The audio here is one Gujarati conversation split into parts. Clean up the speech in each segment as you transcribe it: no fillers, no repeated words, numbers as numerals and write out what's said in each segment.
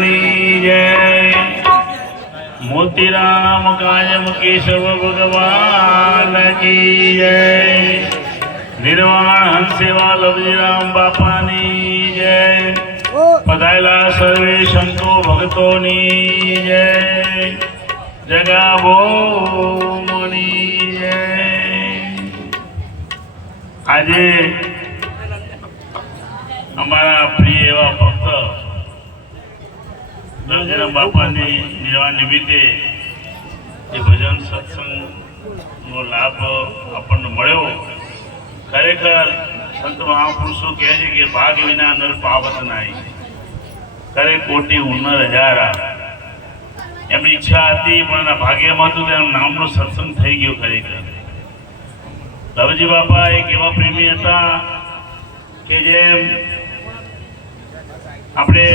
ની જય। मोतीराम कायम केशव भगवान की जय। निर्वाण हंसेवा लवजीराम बापानी जय। पधारेला सर्वे संतो भक्तोनी जय। जगाबो मुनि जय। આજે અમારા પ્રિય એવા ભક્ત લવજીરામ બાપાની નિર્વાણ નિમિત્તે જે ભજન સત્સંગનો લાભ આપણને મળ્યો, ખરેખર સંત મહાપુરુષો કહે છે કે ભાગ વિના નર પાવત નાઈ, કરે કોટી ઉન્નર હજારા। એમની ઈચ્છા હતી પણ એના ભાગ્યમાં હતું એનું નામનો સત્સંગ થઈ ગયો। ખરેખર લવજી બાપા એક એવા પ્રેમી હતા કે જેમ આપણે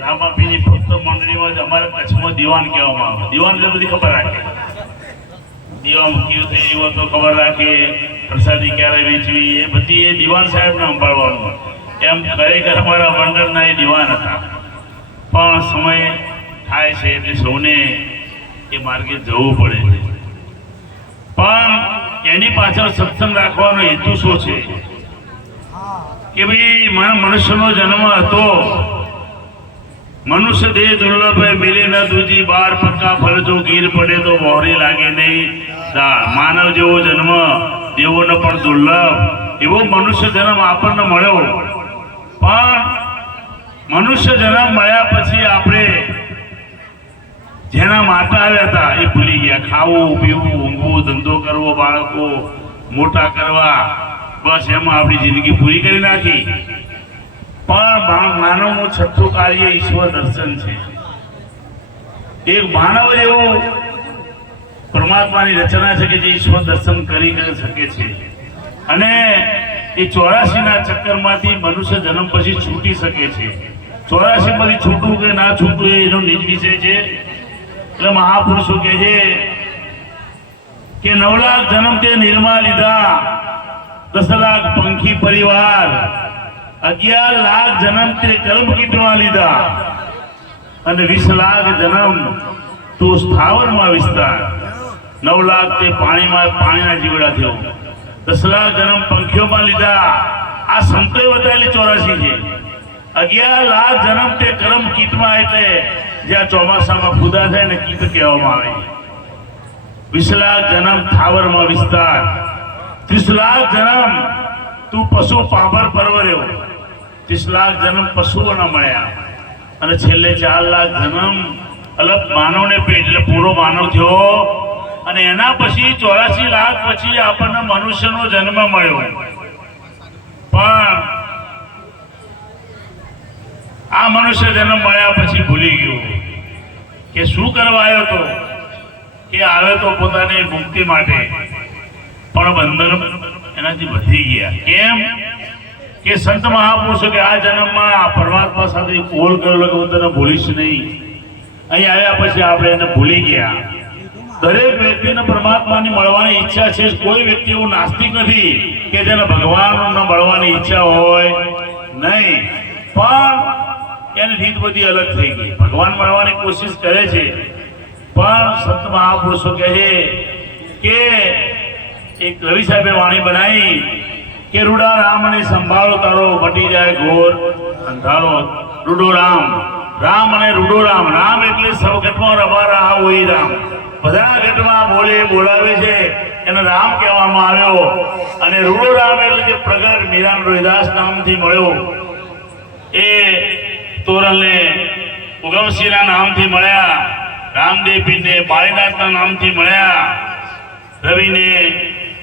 રામાપીની ભક્ત મંડળીમાં અમારા કચ્છમાં દીવાન કહેવામાં આવે। દીવાન એટલે બધી ખબર રાખે, દીવા મૂક્યું છે એવો તો ખબર રાખે, પ્રસાદી ક્યારે વેચવી એ બધી એ દીવાન સાહેબને સંભાળવાનું। એમ ખરેખર અમારા મંડળના એ દીવાન હતા। પણ સમય થાય છે એટલે સૌને એ માર્ગે જવું પડે છે। પણ એની પાછળ સત્સંગ રાખવાનો હેતુ શું છે કે ભાઈ મનુષ્યનો જન્મ હતો, મનુષ્ય દેહ દુર્લભ મિલે ન દૂજી બાર, પક્કા ફળ જો ગીર પડે તો મોહરી લાગે નહીં। માનવ જેવો જન્મ દેવોનો પણ દુર્લભ, એવો મનુષ્ય જન્મ આપણને મળ્યો। પણ મનુષ્ય જન્મ મળ્યા પછી આપણે જેના માટે આવ્યા હતા એ ભૂલી ગયા। ખાવું પીવું ઊંઘવું ધંધો કરવો બાળકો મોટા કરવા, બસ એમાં આપણી જિંદગી પૂરી કરી નાખી। પણ માનવનું છઠ્ઠું કાર્ય ઈશ્વર દર્શન છે। એક માનવ એવો પરમાત્માની રચના છે કે જે ઈશ્વર દર્શન કરી શકે છે। અને એ 84ના ચક્કરમાંથી મનુષ્ય જન્મ પછી છૂટી શકે છે। 84 માંથી છૂટવું કે ના છૂટવું એનો નિજ વિષય છે। એટલે મહાપુરુષો કહે છે કે 9 લાખ જન્મ તે નિર્મા લીધા, 10 લાખ પંખી પરિવાર, 11 લાખ જન્મ તે કર્મ કીટમાં લીધા, અને 20 લાખ જન્મ તું સ્થાવરમાં વિસ્તાર, 9 લાખ તે પાણીના જીવડા થયો, 10 લાખ જન્મ પંખીઓમાં લીધા। આ સંતોએ બતાવેલી 84 છે। 11 લાખ જન્મ તે કર્મ કીટમાં, એટલે જ્યાં ચોમાસામાં ખુદા થાય ને કીટ કહેવામાં આવે। 20 લાખ જન્મ થાવરમાં વિસ્તાર, 30 લાખ જન્મ તું પશુ પાંભર પરવર્યો, 30 લાખ જન્મ પશુઓના મળ્યા, અને છેલ્લે 4 લાખ જન્મ અલગ માનવને પેટ, એટલે પૂરો માનવ થયો। અને એના પછી 84 લાખ પછી આપણને મનુષ્યનો જન્મ મળ્યો। પણ આ મનુષ્ય જન્મ મળ્યા પછી ભૂલી ગયો કે શું કરવા આવ્યો હતો, કે આવ્યો તો પોતાની મુક્તિ માટે, પણ બંધન એનાથી વધી ગયા। કેમ કે સંત મહાપુરુષો કે આ જન્મમાં પરમાત્મા સાથે કોલ કરેલો કે હું તને ભૂલીશ નહીં, અહીં આવ્યા પછી આપણે એને ભૂલી ગયા। દરેક વ્યક્તિને પરમાત્માની મળવાની ઈચ્છા છે। કોઈ વ્યક્તિ એવું નાસ્તિક નથી કે જેને ભગવાનને મળવાની ઈચ્છા હોય નહીં, પણ એની રીત બધી અલગ થઈ ગઈ। ભગવાન મળવાની કોશિશ કરે છે, પણ સંત મહાપુરુષો કહે છે કે એક રવિ સાહેબે વાણી બનાવી કે રૂડા રામને સંભાળો તારો મટી જાય ઘોર અંધારો। રૂડો રામ, રામ અને રૂડો રામ, રામ એટલે સૌ ઘટમાં રવા રહા હોય રામ, બધા ઘટમાં બોલાવે છે એને રામ કહેવામાં આવ્યો। અને રૂડો રામ એટલે જે પ્રગટ મીરાન રોહિદાસ નામથી મળ્યો, એ તોરલને ઉગમસિંહના નામથી મળ્યા, રામદેવપીરને બાળીનાથના નામથી મળ્યા, રવિને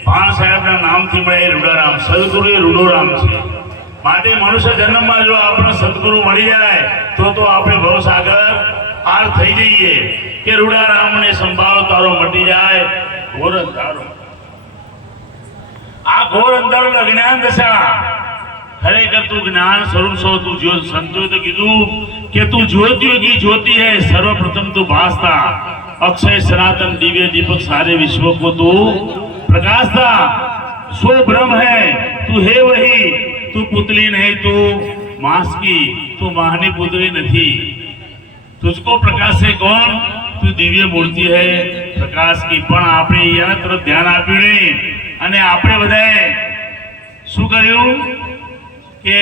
ભાણ સાહેબના નામથી મળ્યા। રૂડારામ સદગુરુ એ રૂડોરામ છે। માટે મનુષ્ય જન્મમાં જો આપણે સદગુરુ મળી જાય તો આપણે ભવસાગર પાર થઈ જઈએ કે રૂડારામને સંભાળો તારો મટી જાય ઘોર અંધારો। આ ઘોર અંધારો અજ્ઞાન દશા। ખરેખર તું જ્ઞાન સ્વરૂપ છો, તું જ્યોત। સંતોએ તો કીધું કે તું જ્યોતિઓ કી જ્યોતિ है, सर्वप्रथम तू भासता, अक्षय सनातन दिव्य दीपक सारे विश्व को तू प्रकाशता। सो ब्रह्म है तू है वही, तू पुतली नहीं तू मास की, तू माहनी पुतली नहीं। तुझको प्रकाश से कौन, तू दिव्य मूर्ति है प्रकाश की। પણ આપણે એના તરફ ધ્યાન આપ્યું નહીં અને આપણે બધાએ શું કર્યું કે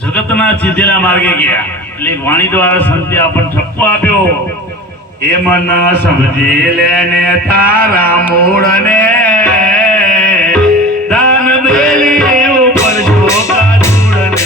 જગતના સીધેલા માર્ગે ગયા। એટલે વાણી દ્વારા સંતે આપણને ઠપકો આપ્યો, એ મન સમજી લેને તારા મૂળને દાન બેલી ઉપર જોગા ધૂળને।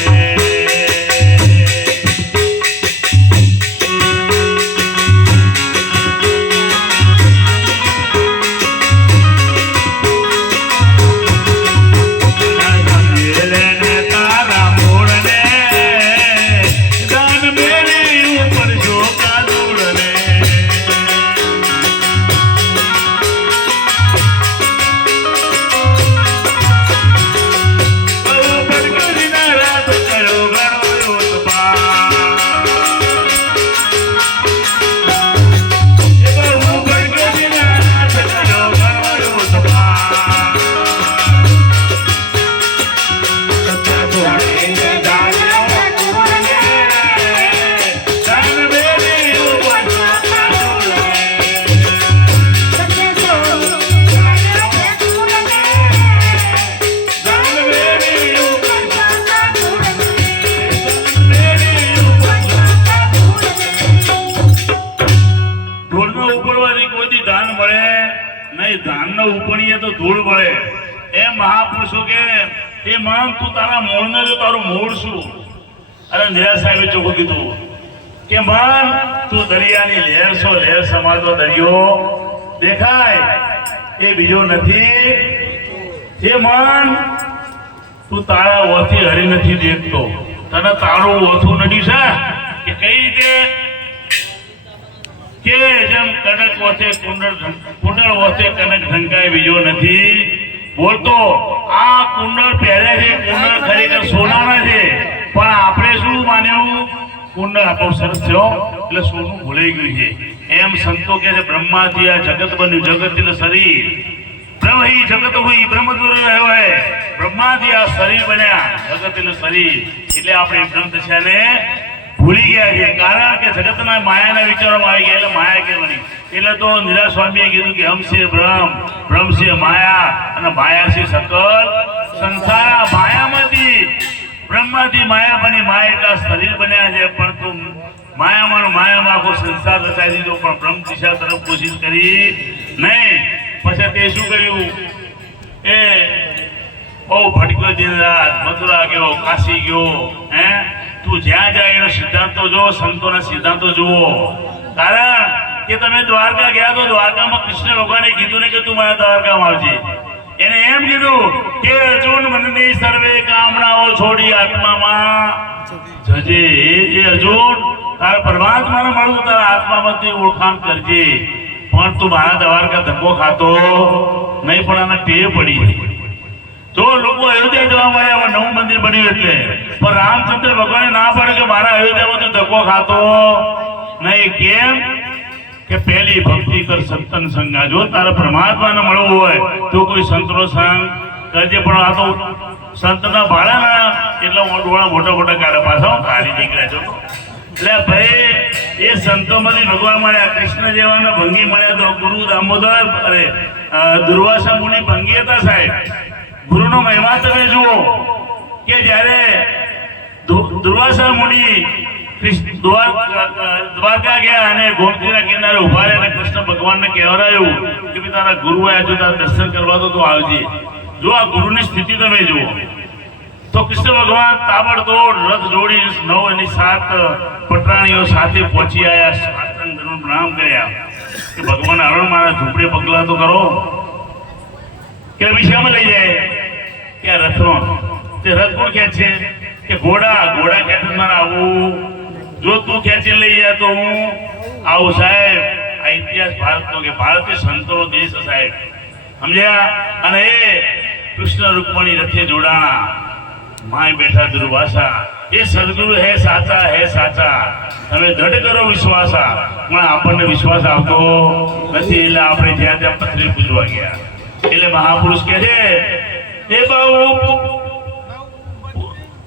ધૂળ મળે એ મહાપુરુષો કે એ માન તું તારા મૂળને જો તારું મૂળ શું? અરે નિરાશ સાહેબે ચોખ્ખું કીધું કે માન તું દરિયાની લહેર છો, લહેર સમાતો દરિયો દેખાય એ બીજો નથી। એ માન તું તારા ઓથી હરી નથી દેખતો, તને તારું ઓથું નડ્યું છે કે કઈ રીતે કે જેમ કનક વચ્ચે કુંડળ વચ્ચે કનક ઢંકાય બીજો નથી બોલતો। આ કુંડળ પહેરે છે, કુંડળ ખરેખર સોનાના છે, પણ આપણે શું માન્યું કુંડળ આપણો સરસ થયો એટલે સોનું ભૂલાઈ ગયું છે। એમ સંતો કે છે બ્રહ્માથી આ જગત બન્યું, જગત એટલે શરીર, બ્રહ્મ ही જગત हुई બ્રહ્મ દૂર રહ્યો હે, બ્રહ્માથી આ શરીર બન્યા, જગત એટલે શરીર, એટલે આપણે બ્રહ્મ દશાને ભૂલી ગયા છે। કારણ કે જગતના માયાના વિચારોમાં આવી ગયા એટલે માયા કહેવાની। એટલે તો નિરાશ સ્વામીએ કીધું કે હમ છે બ્રહ્મ, બ્રહ્મ છે માયા અને માયા છે સકલ સંસાર। માયામાંથી બ્રહ્મમાંથી માયા બની, માયા એટલા શરીર બન્યા છે, પણ તું માયામાં આખો સંસાર રચાઈ દીધો, પણ બ્રહ્મ દિશા તરફ કોશિશ કરી નહીં। પછી તે શું કર્યું એ બહુ ભટક્યો, દિન રાત મથુરા ગયો, કાશી ગયો, હે તું જ્યાં જાય એનો સિદ્ધાંતો જુઓ, સંતોના સિદ્ધાંતો જુઓ। કારણ કે તમે દ્વારકા ગયા તો દ્વારકામાં કૃષ્ણ ભગવાને કીધું ને કે તું મારા દ્વારકામાં આવજે। એને એમ કીધું કે અર્જુન મનની સર્વે કામનાઓ છોડી આત્મામાં જજે। એ અર્જુન તારા પરમાત્માને મળવું, તારા આત્મામાંથી ઓળખાણ કરજે, પણ તું મારા દ્વારકા ધક્કો ખાતો નહીં, પણ આને ટેવ પડી। તો લોકો અયોધ્યા જવા મળ્યા, નવું મંદિર બન્યું એટલે, પણ રામચંદ્ર ભગવાને ના પાડે કે મારા અયોધ્યામાં તું ધક્કો ખાતો નહીં। કેમ કે પહેલી ભક્તિ કર સંતન સંગા। જો તારે પરમાત્માને મળવું હોય તો કોઈ સંતનો સંગ કરજે, પણ આ તો સંતના ભાડાના એટલા ડોળા મોટા મોટા કાઢે પાછા કાઢી નીકળે છો। એટલે ભાઈ એ સંતોમાંથી ભગવાન મળ્યા, કૃષ્ણ જેવાના ભંગી મળ્યા તો ગુરુ દામોદર અરે દુર્વાસા મુનિ ભંગી હતા સાહેબ। ગુરુનો મહિમા તમે જુઓ કે જ્યારે દુર્વાસા મુનિ દ્વારકા ગયા અને ગોમતીના કિનારે ઉભા રહ્યા અને કૃષ્ણ ભગવાનને કહેવરાયું કે ભાઈ તારા ગુરુ આવ્યા જો તારા દર્શન કરવા તો આવજે। જો આ ગુરુની સ્થિતિ તમે જુઓ તો કૃષ્ણ ભગવાન તાબડતોડ રથ જોડી 9 અને 7 પટરાણીઓ સાથે પહોંચી આવ્યા, સાષ્ટાંગ દંડ પ્રણામ કર્યા કે ભગવાન હરણ મારા ઝૂંપડે પગલા તો કરો કે વિષયમાં લઈ જાય કે રથનો તે રથ કોણ ખેંચે કે ઘોડા ખેંચે મારે આવું, જો તું ખેંચી લઈ જાય તો હું આવું। સાહેબ આ ઇતિહાસ ભારતનો કે ભારત એ સંતોનો દેશ સાહેબ, સમજ્યા? અને એ કૃષ્ણ રૂકમણી રથે જોડાણા, માય બેઠા દુર્વાસા, એ સદગુરુ હે સાચા, તમે દઢ કરો વિશ્વાસા, પણ આપણને વિશ્વાસ આવતો નથી એટલે આપણે જ્યાં ત્યાં પથરી પૂજવા ગયા। એટલે મહાપુરુષ કહે છે એ બહુ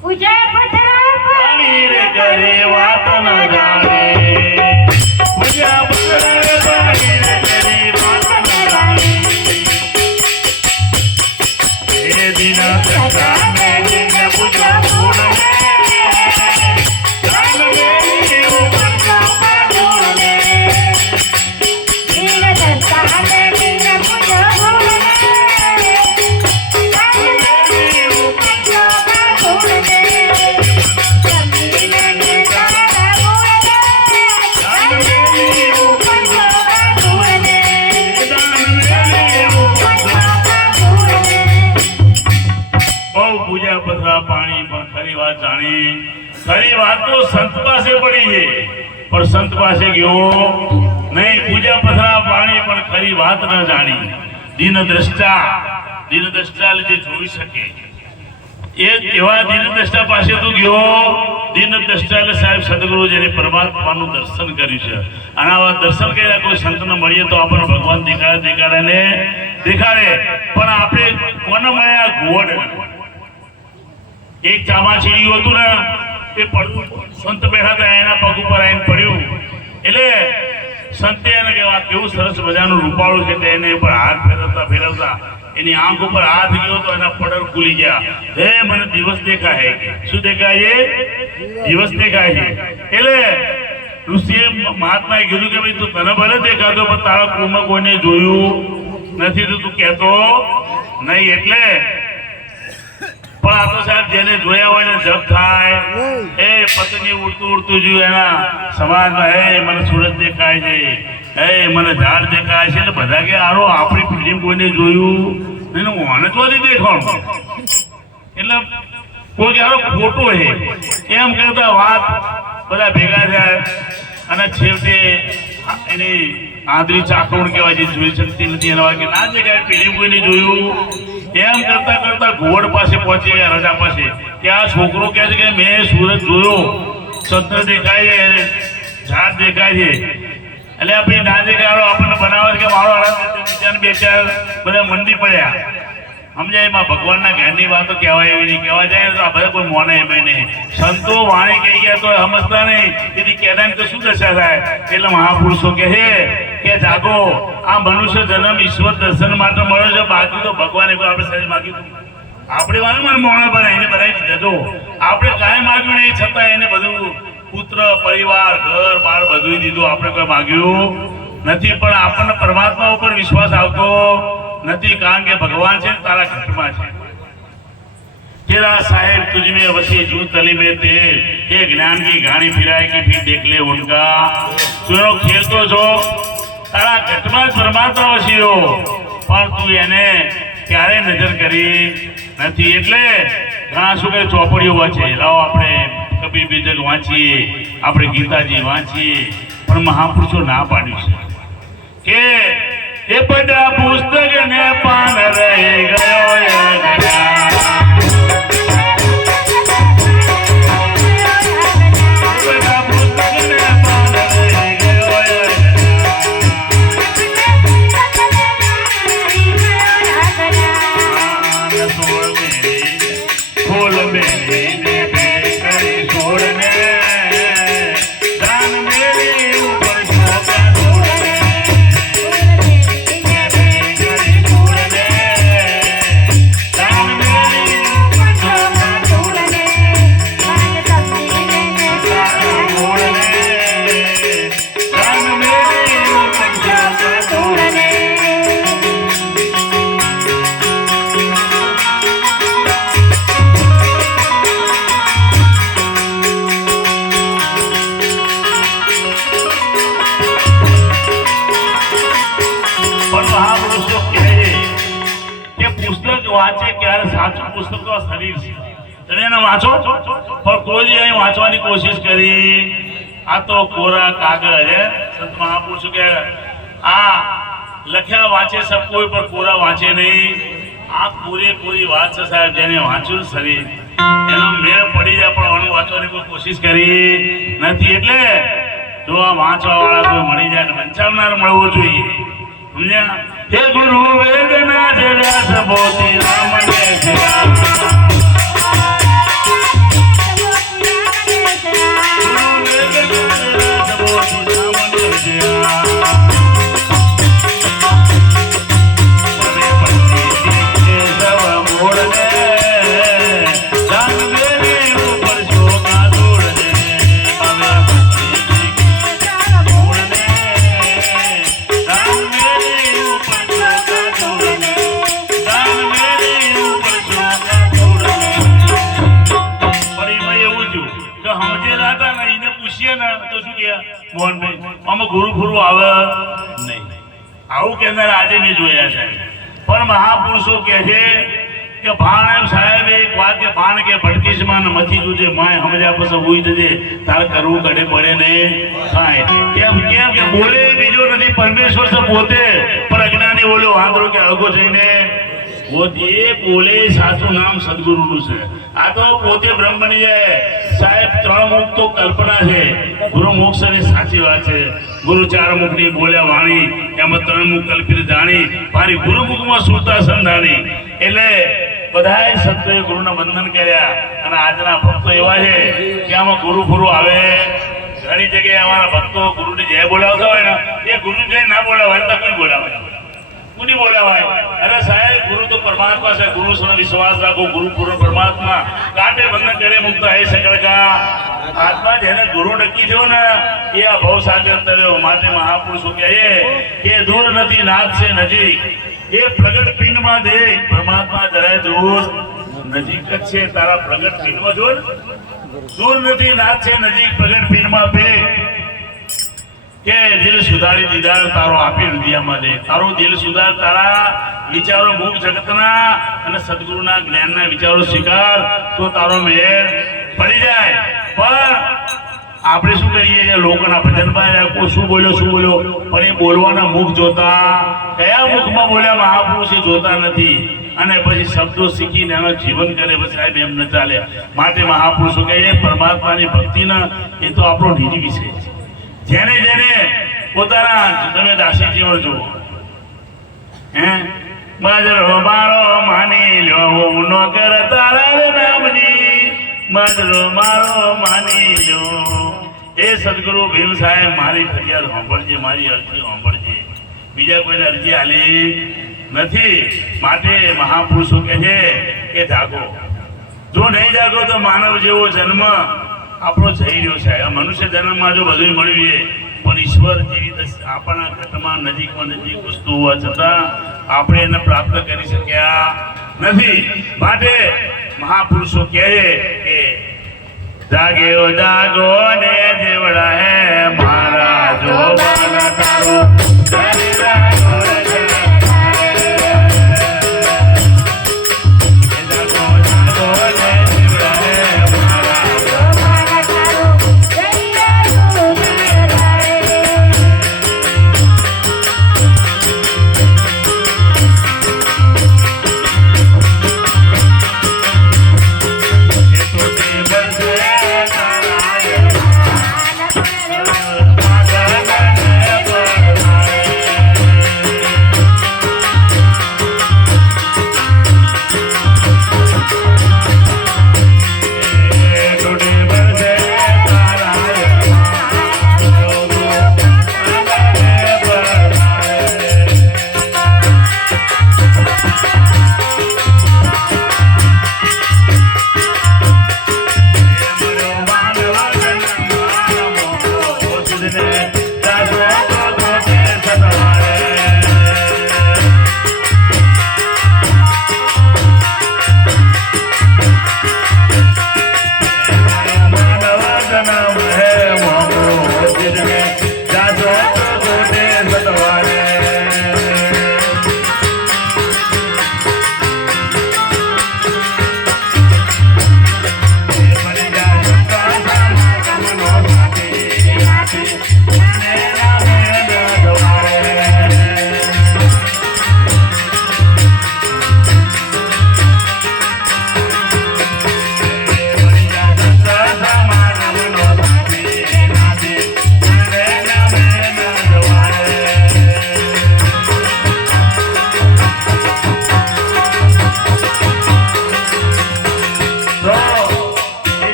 પૂજા પથરા પર કરે વાત ન જાણે। વાત તો સંત પાસે પડી છે, પણ સંત પાસે ગયો નહીં. પૂજા પથરા પાણી પણ ખરી વાત ન જાણી. દીન દ્રષ્ટા જે જોઈ શકે એ એવા દીન દ્રષ્ટા પાસે તું ગયો. દીન દ્રષ્ટા એટલે સાહેબ સદગુરુ જેને પરમાત્માનું દર્શન કર્યું છે. અને આવા દર્શન કર્યા કોઈ સંતને મળીએ તો આપણને ભગવાન દેખાડે પણ આપણે કોને મળ્યા? ગોળ એક ચામાચીડિયું હતું ને એ પડવું સંત બેઠા હતા એના પગ ઉપર આવીને પડ્યું એટલે સંતે એને કહેવા કેવું સરસ મજાનું રૂપાળું છે એને ઉપર હાથ ફેરવતા એની આંખ ઉપર હાથ ગયો તો એના પડર ખુલી ગયા. હે મને દિવસ દેખાય. શું દેખાય? દિવસ દેખાય છે. એટલે ઋષિએ મહાત્માએ કીધું કે ભાઈ તું તને ભલે દેખાતો પણ તારા કુળમાં કોઈને જોયું નથી તો તું કહેતો નહીં. એટલે પણ આ તો સાહેબ જેને જોયા હોય ને જપ થાય. એ પતંગી ઉડતું જોયું એના સમાજમાં હે મને સૂરજ દેખાય છે, હે મને ઝાડ દેખાય છે. એટલે બધા કે આરો આપણી ફિલ્મ કોઈને જોયું એને ઓને ચોથી દેખાણું. એટલે કોઈ કે આરો ખોટું છે એમ કહેતા વાત બધા ભેગા થાય અને છેવટે એની આંધળી ચાકણ કહેવાય છે જોઈ શકતી નથી એના વાગે ના દેખાય ફિલ્મ કોઈને જોયું એમ કરતા કરતા ઘોડ પાસે પહોંચી ગયા રજા પાસે કે આ છોકરો કહે છે કે મેં સૂરજ જોયો, ચંદ્ર દેખાય છે, ઝાડ દેખાય છે. એટલે આપણે ના દેખાડો આપણને બનાવે છે કે મારો બીજાને બે ચાર બધા મંડી પડ્યા સમજાય. એમાં ભગવાનના જ્ઞાનની વાતો કહેવાય એવી નહીં. કહેવા જાય તો આ બધા કોઈ મોને એમ નહીં. સંતો વાણી કહી ગયા તો સમજતા નહીં. એથી કહેતા તો શું દશા થાય? એટલે મહાપુરુષો કહે છે કે જાગો, આ મનુષ્ય જન્મ ઈશ્વર દર્શન માટે મળ્યો છે. બાકી તો ભગવાને કોઈ આપણે શરીર માગ્યું આપણે વાને મને મોણા બનાવીને બનાવી દીધો. આપણે કાંઈ માગ્યું નહીં છતાં એને બધું પુત્ર પરિવાર ઘર બાર બધું દીધું. આપણે કોઈ માગ્યું નથી. પણ આપણને પરમાત્મા ઉપર વિશ્વાસ આવતો નથી કારણ કે ભગવાન છે તારા ઘટમાં છે. तेरा साहेब तुझ में वसी जू तली में तेल ये ज्ञान की घाणी फिराएगी फिर देख ले उनका. તું ખેલ તો જો તારા ઘટમાં જ પરમાત્મા વસ્યો પણ તું એને ક્યારે નજર કરી નથી. એટલે ઘણા શું કે ચોપડીઓ વાંચે લાવો આપણે કબીર બીજક વાંચીએ, આપણે ગીતાજી વાંચીએ, પણ મહાપુરુષો ના પાડ્યું છે કે એ બધા પુસ્તક ને પાન રહી ગયો વાંચે ક્યારે સાચું પુસ્તક તો શરીર છે તમે એને વાંચો પણ કોઈ અહીં વાંચવાની કોશિશ કરી આ તો કોરા કાગળ છે. સંત મહાપુરુષો કે આ લખ્યા વાંચે સબ કોઈ પણ કોરા વાંચે નહીં. આ પૂરેપૂરી વાત છે સાહેબ. જેને વાંચ્યું શરીર એનો મેળ પડી જાય પણ આનું વાંચવાની કોઈ કોશિશ કરી નથી. એટલે જો આ વાંચવા વાળા કોઈ મળી જાય ને વંચાવનાર મળવું જોઈએ સમજ્યા. हे गुरु वेदना व्यास मोती राम ने ગુરુ ફુરુ આવે નહીં આવું કહેનાર આજે મેં જોયા છે. પણ મહાપુરુષો કહે છે કે કે ભાણ એમ સાહેબ એક વાત કે ભાણ કે ભટકીશમાં મચી જુજે માય સમજ્યા પછી ઉઈ જજે તાર કરવું કડે પડે ને થાય કેમ કેમ કે બોલે બીજો નથી પરમેશ્વર છે પોતે પણ અજ્ઞાની બોલ્યો વાંદરો કે અગો જઈને પોતે બોલે સાચું નામ સદગુરુનું છે આ તો પોતે બ્રહ્મ બની જાય સાહેબ 3 મુખ તો કલ્પના છે ગુરુ મોક્ષ ની સાચી વાત છે ગુરુ 4 મુખ ની બોલ્યા વાણી એમાં 3 મુખ કલ્પિત જાણી મારી ગુરુ મુખમાં સુરતા સંધાણી એટલે બધાએ સત્ય ગુરુના વંદન કર્યા અને આજના ભક્તો એવા છે કે આમાં ગુરુ ગુરુ આવે ઘણી જગ્યાએ અમારા ભક્તો ગુરુની જય બોલાવતા હોય ને એ ગુરુ જય ના બોલાવાય તો કોઈ બોલાવે કોની બોલાવાય અરે સાહેબ ગુરુ તો પરમાત્મા છે ગુરુ સે વિશ્વાસ રાખો ગુરુ પૂર્ણ પરમાત્મા કાટે વંદન કરે મુક્ત હે સકળ કા આત્મા જેને ગુરુ નક્કી થયો ને એ આ ભવ સાગર તર્યો માટે મહાપુરુષો કહે કે દૂર નથી નાથ છે નજીક એ પ્રગટ પિંડમાં દે પરમાત્મા જરાય દૂર નજીક જ છે તારા પ્રગટ પિંડમાં જો દૂર નથી નાથ છે નજીક પ્રગટ પિંડમાં બે કે દિલ સુધારી દીદાર તારો આપી હૃદયમાં દે તારો દિલ સુધાર તારા વિચારો મુખ જગતના અને સદગુરુના જ્ઞાનના વિચારો સ્વીકાર તો તારો મેળ પડી જાય પણ આપણે શું કરીએ કે લોકોના ભજનમાં કોઈ શું બોલ્યો પણ એ બોલવાના મુખ જોતા કયા મુખમાં બોલ્યા મહાપુરુષે જોતા નથી અને પછી શબ્દો શીખીને એનું જીવન કરે પછી સાહેબ એમ ન ચાલે માટે મહાપુરુષો કહે પરમાત્માની ભક્તિના એ તો આપણો નિજ વિષય છે જેને જેને પોતાના તમે દાસી જીવન જુઓ હે મજરો મારો માની લ્યો હું નો કર તારા નામની મજરો મારો માની લ્યો એ સદગુરુ ભીમ સાહેબ મારી ફરિયાદ સાંભળજે મારી અરજી સાંભળજે બીજા કોઈને અરજી આલી નથી માટે મહાપુરુષો કહે છે કે જાગો જો નહીં જાગો તો માનવ જેવો જન્મ આપણો જઈ રહ્યો છે આ મનુષ્ય જન્મમાં જો બધું મળ્યું છે પણ ઈશ્વર જેવી આપણા ઘટમાં નજીકમાં નજીક વસ્તુ હોવા છતાં આપણે એને પ્રાપ્ત કરી શક્યા નથી માટે મહાપુરુષો કહે કે જાગ્યો જાગો ને જેવડા હે મારા જોવાના તારો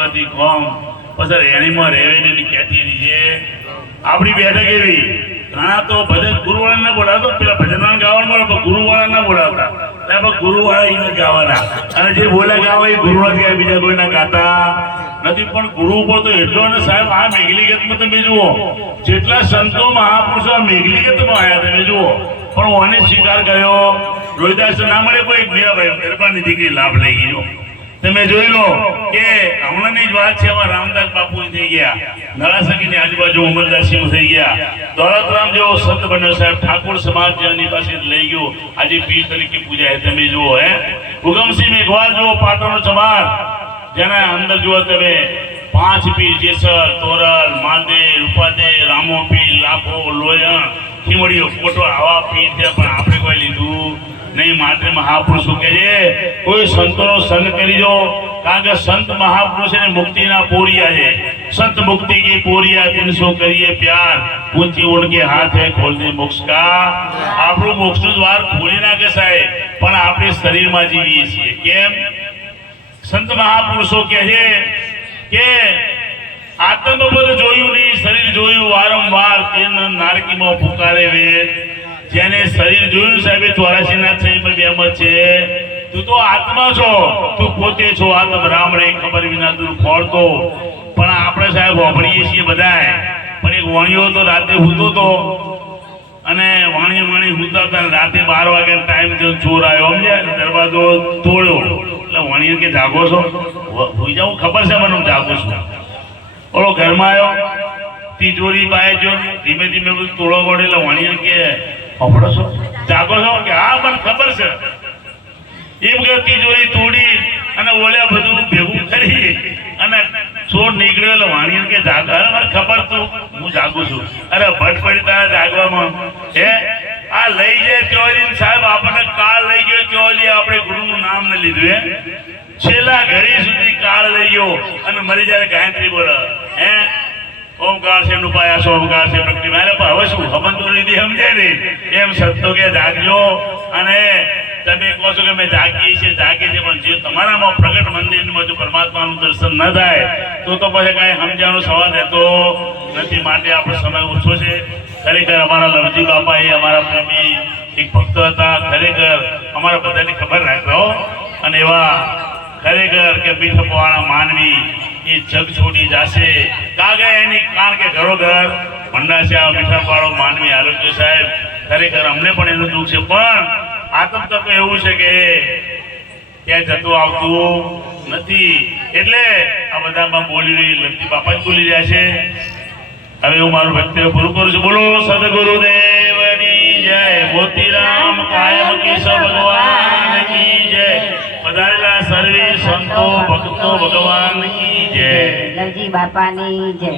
કાગતી કોમ પછી રેણીમાં રેવેની કહેતી રહીએ આપણી બેઠક એવી ઘણા તો ભજન ગુરુવાળા ના બોલાવતો પેલા ભજનવાળા ગાવાનું બોલાવતો ગુરુવાળા ના બોલાવતા એટલે ગુરુવાળા એને ગાવાના અને જે બોલ્યા ગાવા એ ગુરુવાળા ગયા બીજા કોઈના ગાતા નથી પણ ગુરુ ઉપર તો એટલો ને સાહેબ આ મેઘલીગતમાં તમે જુઓ જેટલા સંતો મહાપુરુષો આ મેઘલીગતમાં આવ્યા તમે જુઓ પણ ઓને સ્વીકાર કર્યો રોહિદાસ ના મળે કોઈ મીરાભાઈ મહેરબાની દીકરી લાભ લઈ ગયો તમે જોઈ લો કે હમણાંની જ વાત છે, અમારા રામદાસ બાપુ થઈ ગયા, નળાસકીની આજુબાજુ ઉમરદાસી થઈ ગયા, દોલતરામ જેવો સંત બન્યો સાહેબ, ઠાકોર સમાજ જેની પાસે લઈ ગયો, આજે પીર તરીકે પૂજાય. તમે જુઓ ઉગમસિંહ મેઘવાલ જુઓ, પાટણનો સમાજ જેના અંદર જુઓ તમે 5 પીર, જેસર, તોરલ, માલદે, રૂપાદે, રામો પીર, લાખો, લોયણ, ખીમડીઓ, કોટો, આવા પીર છે, પણ આપણે કોઈ લીધું નહીં. માટે મહાપુરુષો કે છે કોઈ સંતોનો સંગ કરી દો, કારણ કે સંત મહાપુરુષ ને મુક્તિના પોરિયા છે. સંત મુક્તિ की पोरिया 300 करिए प्यार, ऊंची उनके हाथ है खोलने मोक्ष का. આપણું મોક્ષનું દ્વાર ખોલી નાખે સાહેબ, પણ આપણે શરીરમાં જીવીએ છીએ. કેમ? સંત મહાપુરુષો કહે છે કે આત્મબોધ જોયું નહીં, શરીર જોયું વારંવાર, તેને નારકીમાં પુકારે વેદ. જેને શરીર જોયું સાહેબ 84 ના 6 છે. તું તો આત્મા છો, તું પોતે છો આત્મ. રામ રે ખબર વિના તું ખોળતો. પણ આપણે સાહેબ વાપરીએ છીએ બધાય, પણ એક વાણિયો તો રાતે સૂતો તો, અને વાણી સૂતા હતા, રાતે 12 વાગે ટાઈમ થયો, ચોર આવ્યો, સમજ્યા, દરવાજો તોડ્યો. એટલે વાણીએ કે જાગો છો? હોઈ જાઉં, ખબર છે મને, હું જાગું છું. ઓલો ઘરમાં આવ્યો, તિજોરી બાય જો, ધીમે ધીમે બધું તોડો પડે. એટલે વાણીએ કે ફફડો છો, જાગો છો? કે હા મને ખબર છે. એમ કે તિજોરી તોડી અને ઓલે બધું ભેગું કરી અને ચોર નીકળ્યો. એટલે વાણીએ કે જાગો? અરે મને ખબર તું, હું જાગું છું. અરે ભટ પડી તારા જાગવામાં. આ લઈ જાય ચોરી સાહેબ, આપણને કાળ લઈ ગયો ચોરી, આપણે ગુરુનું નામ ન લીધું. છેલ્લા ઘડી સુધી કાળ લઈ ગયો અને મરી જાય ગાયત્રી બોલે. ઓમકાર છે નુપાયા સોમકાર છે પ્રગતિ. મારે પણ હવે શું હમન તો લીધી સમજાય ને એમ. સત્તો કે જાગજો. અને તમે કહો છો કે મેં જાગીએ છીએ, જાગે છે, પણ જે તમારામાં પ્રગટ મંદિરમાં જો પરમાત્માનું દર્શન ન થાય તો પછી કાંઈ સમજાવવાનો સવાલ રહેતો નથી. માટે આપણો સમય ઓછો છે. ખરેખર અમારા લવજી બાપા એ અમારા પ્રેમી એક ભક્ત હતા. ખરેખર અમારા બધાની ખબર રાખો. અને એવા ખરેખર કે મીઠપવાળા માનવી એ જગ છોડી જશે. કારણ કે ઘરોઘર ભંડાસ્યા મીઠાપાળો માનવી આરોગ્ય સાહેબ. ખરેખર અમને પણ એનું દુઃખ છે, પણ આત્મ તત્વ એવું છે કે ત્યાં જતું આવતું નથી. એટલે આ બધામાં બોલી રહી લક્ષ્મી બાપા જ બોલી રહ્યા છે. હવે હું મારું વક્તવ્ય પૂરું કરું છું. બોલો સદગુરુદેવની જય. મોતીરામ કાયમ કેશવ ભગવાન કી જય. પધારેલા સર્વે સંતો ભક્તો ભગવાન કી જય. લવજી બાપાની જય.